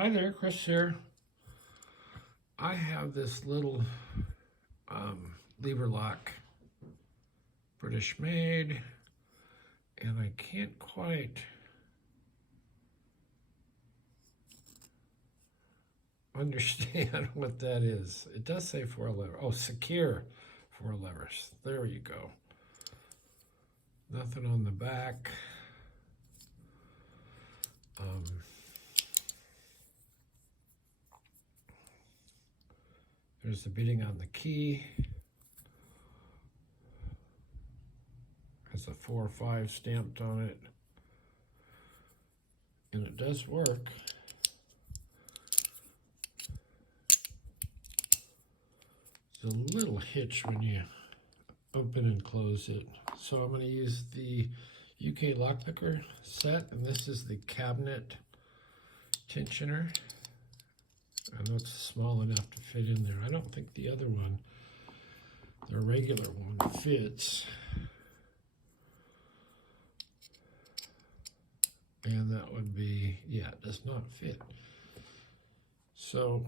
Hi there, Chris here. I have this little lever lock, British made, and I can't quite understand what that is. It does say 4 levers. Oh, secure 4 levers. There you go. Nothing on the back. There's the bidding on the key. Has a 4 or 5 stamped on it. And it does work. There's a little hitch when you open and close it. So I'm going to use the UK lockpicker set, and this is the cabinet tensioner. I know it's small enough to fit in there. I don't think the other one, the regular one, fits. And that would be, yeah, it does not fit. So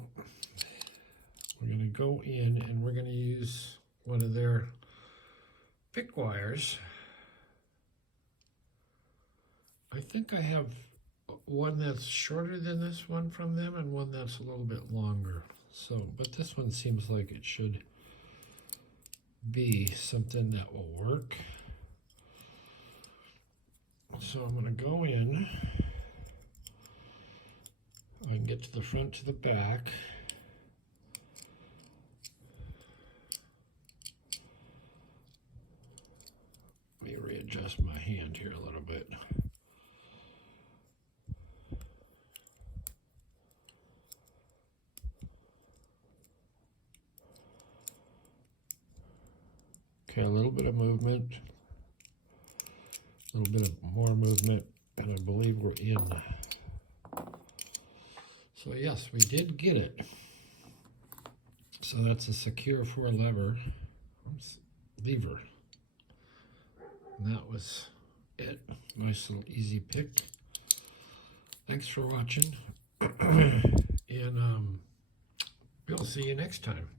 we're going to go in and we're going to use one of their pick wires. I think I have one that's shorter than this one from them and one that's a little bit longer. So, but this one seems like it should be something that will work. So I'm going to go in. I can get to the front to the back. Let me readjust my hand here a little bit. Okay, a little bit of movement, a little bit of more movement, and I believe we're in. So yes, we did get it. So that's a secure 4 lever. And that was it. Nice little easy pick. Thanks for watching. And we'll see you next time.